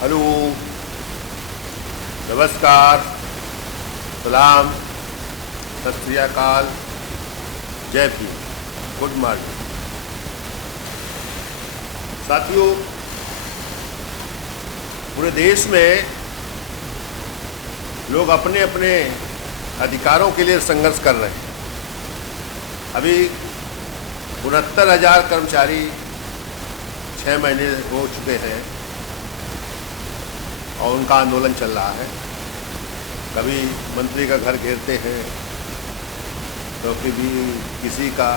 Hello, नमस्कार, सलाम, सत श्री अकाल, जय भीम, गुड मॉर्निंग। साथियों, पूरे देश में लोग अपने अपने अधिकारों के लिए संघर्ष कर रहे हैं। अभी 69,000 कर्मचारी 6 महीने हो चुके हैं और उनका आंदोलन चल रहा है। कभी मंत्री का घर घेरते हैं तो कभी किसी का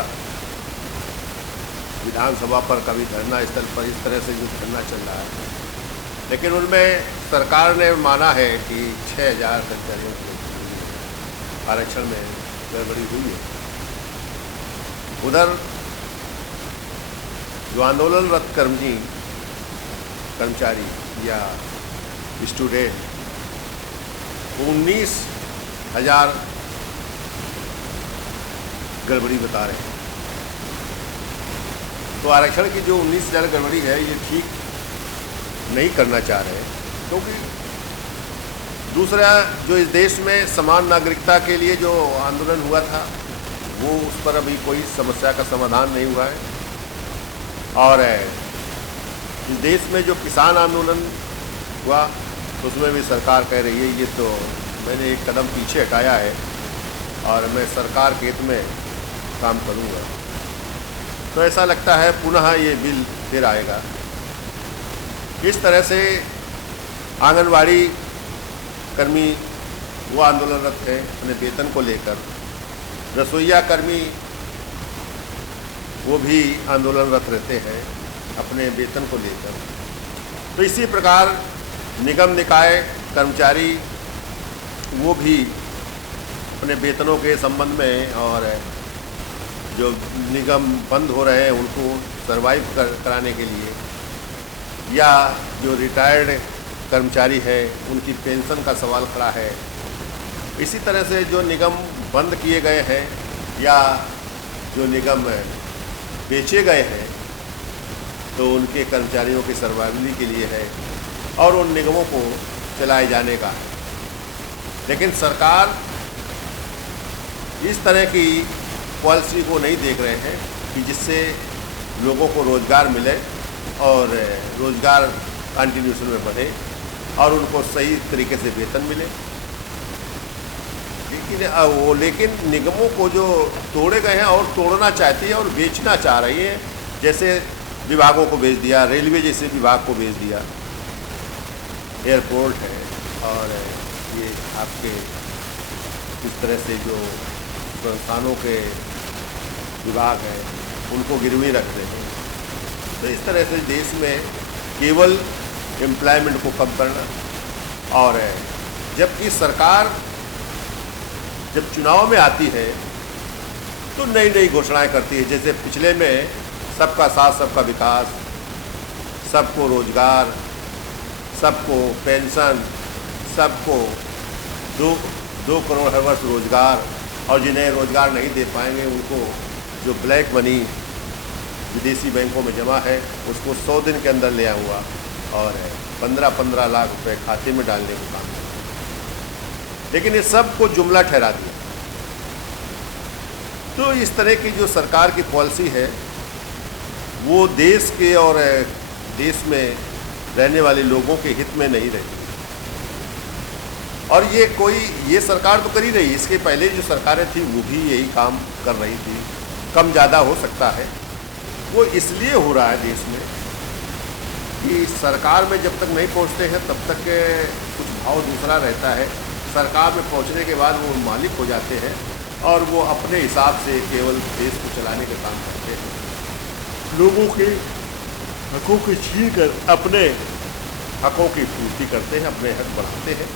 विधानसभा पर, कभी धरना स्थल पर, इस तरह से जो धरना चल रहा है। लेकिन उनमें सरकार ने माना है कि 6,000 कर्मचारियों के आरक्षण में गड़बड़ी हुई है। उधर जो आंदोलनरत कर्मचारी या स्टूडेंट 19,000 गड़बड़ी बता रहे हैं। तो आरक्षण की जो 19,000 गड़बड़ी है, ये ठीक नहीं करना चाह रहे हैं, क्योंकि दूसरा जो इस देश में समान नागरिकता के लिए जो आंदोलन हुआ था, वो उस पर अभी कोई समस्या का समाधान नहीं हुआ है। और इस देश में जो किसान आंदोलन हुआ, तो उसमें भी सरकार कह रही है ये तो मैंने एक कदम पीछे हटाया है और मैं सरकार के हित में काम करूँगा। तो ऐसा लगता है पुनः ये बिल फिर आएगा। इस तरह से आंगनवाड़ी कर्मी वो आंदोलनरत हैं अपने वेतन को लेकर। रसोईया कर्मी वो भी आंदोलनरत रहते हैं अपने वेतन को लेकर। तो इसी प्रकार निगम निकाय कर्मचारी वो भी अपने वेतनों के संबंध में, और जो निगम बंद हो रहे हैं उनको सर्वाइव कराने के लिए, या जो रिटायर्ड कर्मचारी है उनकी पेंशन का सवाल खड़ा है। इसी तरह से जो निगम बंद किए गए हैं या जो निगम बेचे गए हैं, तो उनके कर्मचारियों की सर्वाइवली के लिए है और उन निगमों को चलाए जाने का है। लेकिन सरकार इस तरह की पॉलिसी को नहीं देख रहे हैं कि जिससे लोगों को रोज़गार मिले और रोज़गार कंटिन्यूशन में बढ़े और उनको सही तरीके से वेतन मिले। लेकिन निगमों को जो तोड़े गए हैं और तोड़ना चाहती है और बेचना चाह रही है, जैसे विभागों को बेच दिया, रेलवे जैसे विभाग को बेच दिया, एयरपोर्ट है, और ये आपके इस तरह से जो संस्थानों के विभाग हैं उनको गिरवी रख रहे हैं। तो इस तरह से देश में केवल एम्प्लॉयमेंट को कम करना, और जबकि सरकार जब चुनाव में आती है तो नई नई घोषणाएं करती है। जैसे पिछले में सबका साथ सबका विकास, सबको रोजगार, सबको पेंशन, सबको 2 करोड़ हर वर्ष रोजगार, और जिन्हें रोजगार नहीं दे पाएंगे उनको जो ब्लैक मनी विदेशी बैंकों में जमा है उसको 100 दिन के अंदर ले आऊँगा और 15-15 लाख रुपए खाते में डालने को काम। लेकिन ये सब को जुमला ठहरा दिया। तो इस तरह की जो सरकार की पॉलिसी है वो देश के और देश में रहने वाले लोगों के हित में नहीं रहती। और ये सरकार तो कर ही रही, इसके पहले जो सरकारें थी वो भी यही काम कर रही थी। कम ज़्यादा हो सकता है, वो इसलिए हो रहा है देश में कि सरकार में जब तक नहीं पहुंचते हैं तब तक कुछ भाव दूसरा रहता है। सरकार में पहुंचने के बाद वो मालिक हो जाते हैं और वो अपने हिसाब से केवल देश को चलाने का काम करते हैं। लोगों के हकों को छीन कर अपने हकों की पूर्ति करते हैं, अपने हक बढ़ाते हैं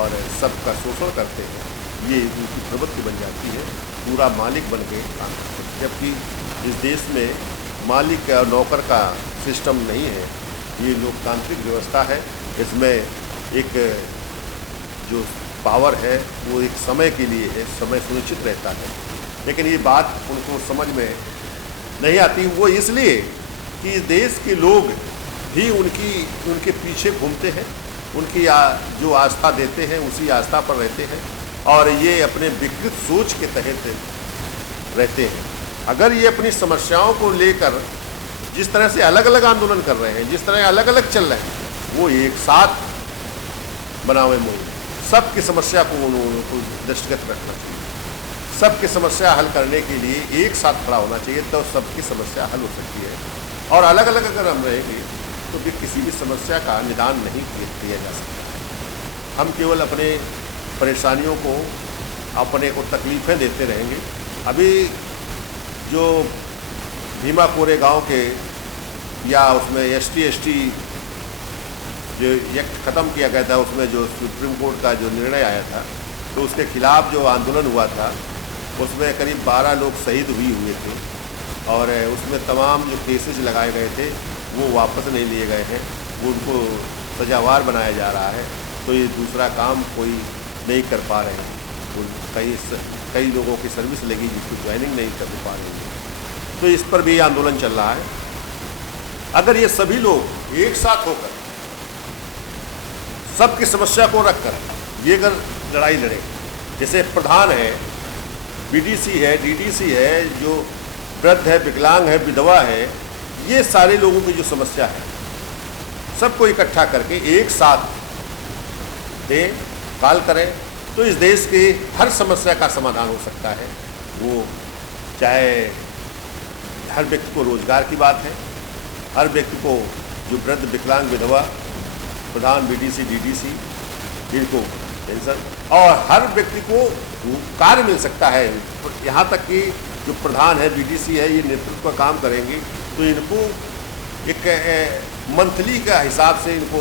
और सबका शोषण करते हैं। ये उनकी प्रवृत्ति बन जाती है, पूरा मालिक बन के काम करते हैं। जबकि इस देश में मालिक और नौकर का सिस्टम नहीं है, ये लोकतांत्रिक व्यवस्था है। इसमें एक जो पावर है वो एक समय के लिए है, समय सुनिश्चित रहता है। लेकिन ये बात उनको समझ में नहीं आती, वो इसलिए कि इस देश के लोग भी उनके पीछे घूमते हैं उनकी जो आस्था देते हैं उसी आस्था पर रहते हैं और ये अपने विकृत सोच के तहत रहते हैं। अगर ये अपनी समस्याओं को लेकर जिस तरह से अलग अलग आंदोलन कर रहे हैं, जिस तरह अलग अलग चल रहे हैं, वो एक साथ बनावे मुहिम, सबकी समस्या को उनको दृष्टिगत रखना चाहिए, सबकी समस्या हल करने के लिए एक साथ खड़ा होना चाहिए, तो सबकी समस्या हल हो सकती है। और अलग अलग अगर हम रहेंगे तो फिर किसी भी समस्या का निदान नहीं किया जा सकता। हम केवल अपने परेशानियों को, अपने को तकलीफ़ें देते रहेंगे। अभी जो भीमा कोरेगांव के या उसमें ST जो एक्ट ख़त्म किया गया था, उसमें जो सुप्रीम कोर्ट का जो निर्णय आया था, तो उसके खिलाफ जो आंदोलन हुआ था उसमें करीब 12 लोग शहीद हुए थे और उसमें तमाम जो केसेस लगाए गए थे वो वापस नहीं लिए गए हैं, वो उनको सजावार बनाया जा रहा है। तो ये दूसरा काम कोई नहीं कर पा रहे हैं, कई लोगों की सर्विस लगी जिसको ज्वाइनिंग नहीं कर पा रहे हैं, तो इस पर भी आंदोलन चल रहा है। अगर ये सभी लोग एक साथ होकर सबकी समस्या को रखकर ये अगर लड़ाई लड़े, जैसे प्रधान है, BDC है, DDC है, जो वृद्ध है, विकलांग है, विधवा है, ये सारे लोगों की जो समस्या है सबको इकट्ठा करके एक साथ कॉल करें तो इस देश की हर समस्या का समाधान हो सकता है। वो चाहे हर व्यक्ति को रोजगार की बात है, हर व्यक्ति को जो वृद्ध, विकलांग, विधवा, प्रधान, BDC, DDC, इनको पेंशन, और हर व्यक्ति को कार्य मिल सकता है। यहाँ तक कि जो प्रधान है, BDC है, ये नेतृत्व का काम करेंगे तो इनको एक मंथली का हिसाब से इनको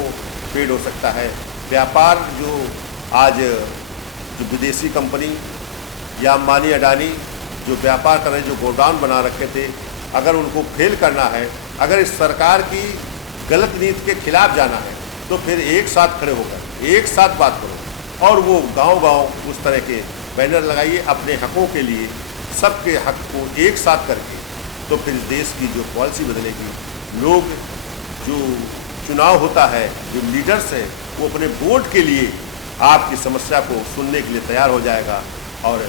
पेड हो सकता है। व्यापार जो आज जो विदेशी कंपनी या अंबानी, अडानी जो व्यापार कर रहे हैं, जो गोडाउन बना रखे थे, अगर उनको फेल करना है, अगर इस सरकार की गलत नीति के खिलाफ जाना है तो फिर एक साथ खड़े होकर एक साथ बात करो और वो गांव-गांव उस तरह के बैनर लगाइए अपने हकों के लिए, सबके हक को एक साथ करके, तो फिर देश की जो पॉलिसी बदलेगी। लोग जो चुनाव होता है, जो लीडर्स हैं, वो अपने वोट के लिए आपकी समस्या को सुनने के लिए तैयार हो जाएगा और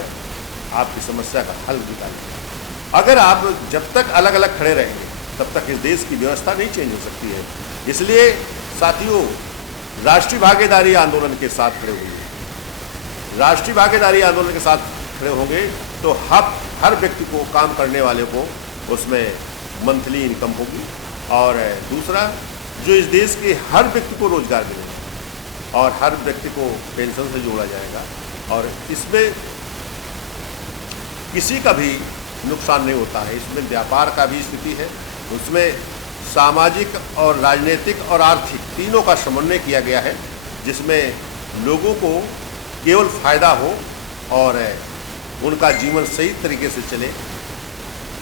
आपकी समस्या का हल निकालेगा। अगर आप जब तक अलग अलग खड़े रहेंगे तब तक इस देश की व्यवस्था नहीं चेंज हो सकती है। इसलिए साथियों, राष्ट्रीय भागीदारी आंदोलन के साथ खड़े होंगे, राष्ट्रीय भागीदारी आंदोलन के साथ खड़े होंगे तो हर व्यक्ति को, काम करने वाले को उसमें मंथली इनकम होगी और दूसरा जो इस देश के हर व्यक्ति को रोजगार मिलेगा और हर व्यक्ति को पेंशन से जोड़ा जाएगा और इसमें किसी का भी नुकसान नहीं होता है। इसमें व्यापार का भी स्थिति है, उसमें सामाजिक और राजनीतिक और आर्थिक तीनों का समन्वय किया गया है, जिसमें लोगों को केवल फ़ायदा हो और उनका जीवन सही तरीके से चले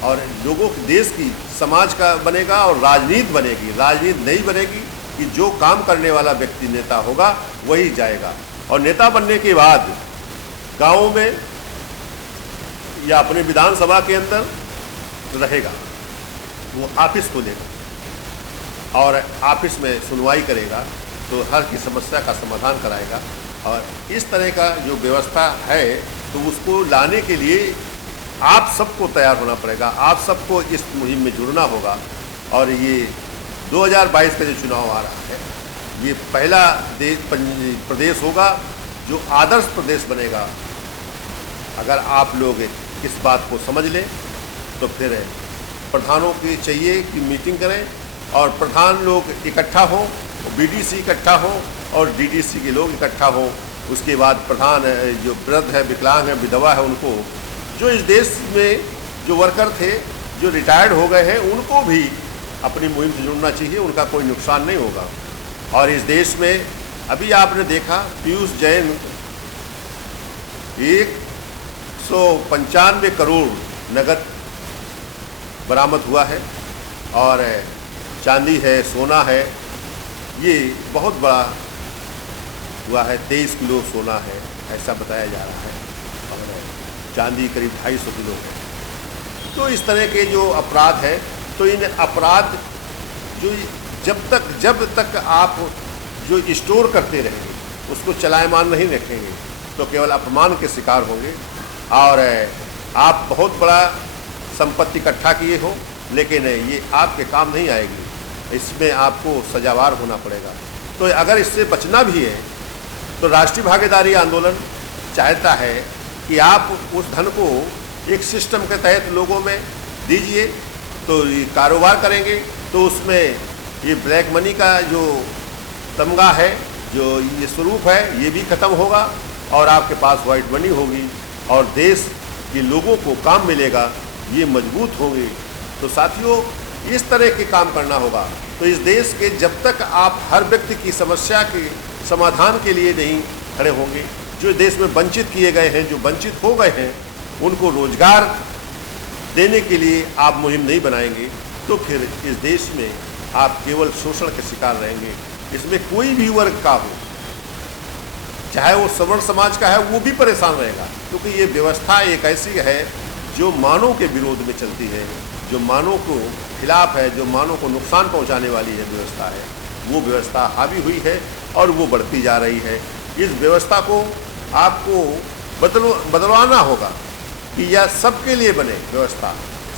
और लोगों के, देश की, समाज का बनेगा और राजनीति बनेगी। राजनीति नहीं बनेगी कि जो काम करने वाला व्यक्ति नेता होगा वही जाएगा और नेता बनने के बाद गाँव में या अपने विधानसभा के अंदर रहेगा, वो ऑफिस खोलेगा और ऑफिस में सुनवाई करेगा तो हर की समस्या का समाधान कराएगा और इस तरह का जो व्यवस्था है तो उसको लाने के लिए आप सबको तैयार होना पड़ेगा, आप सबको इस मुहिम में जुड़ना होगा। और ये 2022 का जो चुनाव आ रहा है, ये पहला प्रदेश होगा जो आदर्श प्रदेश बनेगा। अगर आप लोग इस बात को समझ लें तो फिर प्रधानों की चाहिए कि मीटिंग करें और प्रधान लोग इकट्ठा हों, BDC इकट्ठा हो और DDC के लोग इकट्ठा हो। उसके बाद प्रधान जो वृद्ध है, विकलांग है, विधवा है, उनको, जो इस देश में जो वर्कर थे, जो रिटायर्ड हो गए हैं, उनको भी अपनी मुहिम से जुड़ना चाहिए, उनका कोई नुकसान नहीं होगा। और इस देश में अभी आपने देखा पीयूष जैन 195 करोड़ नगद बरामद हुआ है और चांदी है, सोना है, ये बहुत बड़ा हुआ है। 23 किलो सोना है ऐसा बताया जा रहा है और चांदी करीब 250 किलो है। तो इस तरह के जो अपराध है, तो इन अपराध जो जब तक आप जो स्टोर करते रहेंगे, उसको चलायमान नहीं रखेंगे, तो केवल अपमान के शिकार होंगे। और आप बहुत बड़ा संपत्ति इकट्ठा किए हो, लेकिन ये आपके काम नहीं आएगी, इसमें आपको सजावार होना पड़ेगा। तो अगर इससे बचना भी है तो राष्ट्रीय भागीदारी आंदोलन चाहता है कि आप उस धन को एक सिस्टम के तहत लोगों में दीजिए, तो ये कारोबार करेंगे, तो उसमें ये ब्लैक मनी का जो तमगा है, जो ये स्वरूप है, ये भी खत्म होगा और आपके पास वाइट मनी होगी और देश के लोगों को काम मिलेगा, ये मजबूत होंगे। तो साथियों, इस तरह के काम करना होगा। तो इस देश के जब तक आप हर व्यक्ति की समस्या के समाधान के लिए नहीं खड़े होंगे, जो देश में वंचित किए गए हैं, जो वंचित हो गए हैं, उनको रोजगार देने के लिए आप मुहिम नहीं बनाएंगे, तो फिर इस देश में आप केवल शोषण के शिकार रहेंगे। इसमें कोई भी वर्ग का हो, चाहे वो सवर्ण समाज का है, वो भी परेशान रहेगा, क्योंकि ये व्यवस्था एक ऐसी है जो मानव के विरोध में चलती है, जो मानव को खिलाफ है, जो मानव को नुकसान पहुंचाने वाली है व्यवस्था है। वो व्यवस्था हावी हुई है और वो बढ़ती जा रही है। इस व्यवस्था को आपको बदलवाना होगा कि यह सबके लिए बने व्यवस्था,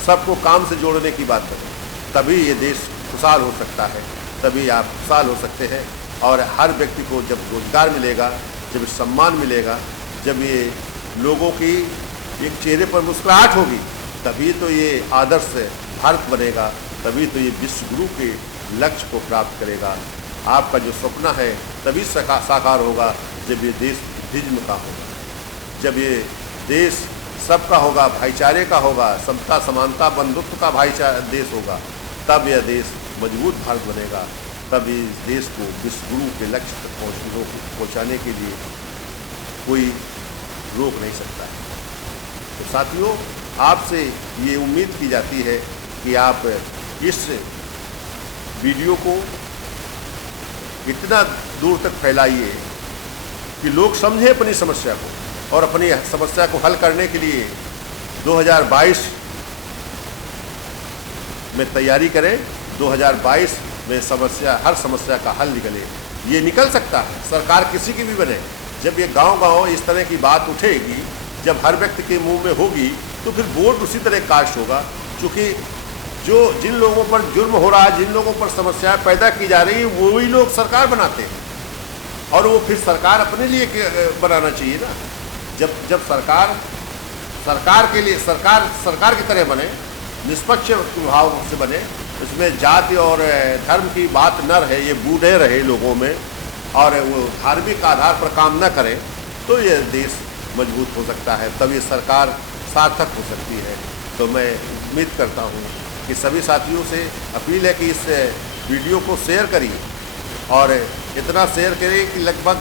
सबको काम से जोड़ने की बात बने, तभी ये देश खुशहाल हो सकता है, तभी आप खुशहाल हो सकते हैं। और हर व्यक्ति को जब रोजगार मिलेगा, जब सम्मान मिलेगा, जब ये लोगों की एक चेहरे पर मुस्कुराहट होगी, तभी तो ये आदर्श भारत बनेगा, तभी तो ये विश्व गुरु के लक्ष्य को प्राप्त करेगा। आपका जो सपना है तभी साकार होगा जब ये देश बुद्धिज्म का होगा, जब ये देश सबका होगा, भाईचारे का होगा, समता समानता बंधुत्व का भाईचारा देश होगा, तब यह देश मजबूत भारत बनेगा। तब इस देश को विश्व गुरु के लक्ष्य तक पहुँचाने के लिए कोई रोक नहीं सकता है। तो साथियों, आपसे ये उम्मीद की जाती है कि आप इस वीडियो को इतना दूर तक फैलाइए कि लोग समझें अपनी समस्या को और अपनी समस्या को हल करने के लिए 2022 में तैयारी करें। 2022 में हर समस्या का हल निकले। ये निकल सकता है, सरकार किसी की भी बने, जब ये गांव-गांव इस तरह की बात उठेगी, जब हर व्यक्ति के मुंह में होगी, तो फिर वोट उसी तरह कास्ट होगा। क्योंकि जिन लोगों पर जुर्म हो रहा है, जिन लोगों पर समस्याएं पैदा की जा रही है, वही लोग सरकार बनाते हैं। और वो फिर सरकार अपने लिए बनाना चाहिए ना। जब सरकार के लिए सरकार की तरह बने, निष्पक्ष भाव से बने, इसमें जाति और धर्म की बात न रहे, ये बूढ़े रहे लोगों में, और वो धार्मिक आधार पर काम न करें, तो ये देश मजबूत हो सकता है, तब ये सरकार सार्थक हो सकती है। तो मैं उम्मीद करता हूँ कि सभी साथियों से अपील है कि इस वीडियो को शेयर करिए, और इतना शेयर करिए कि लगभग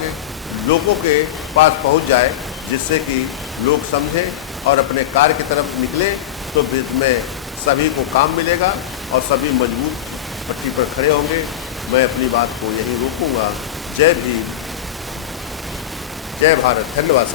लोगों के पास पहुँच जाए, जिससे कि लोग समझें और अपने कार्य की तरफ निकलें। तो इसमें सभी को काम मिलेगा और सभी मजबूत पट्टी पर खड़े होंगे। मैं अपनी बात को यहीं रोकूंगा। जय भीम, जय भारत, धन्यवाद।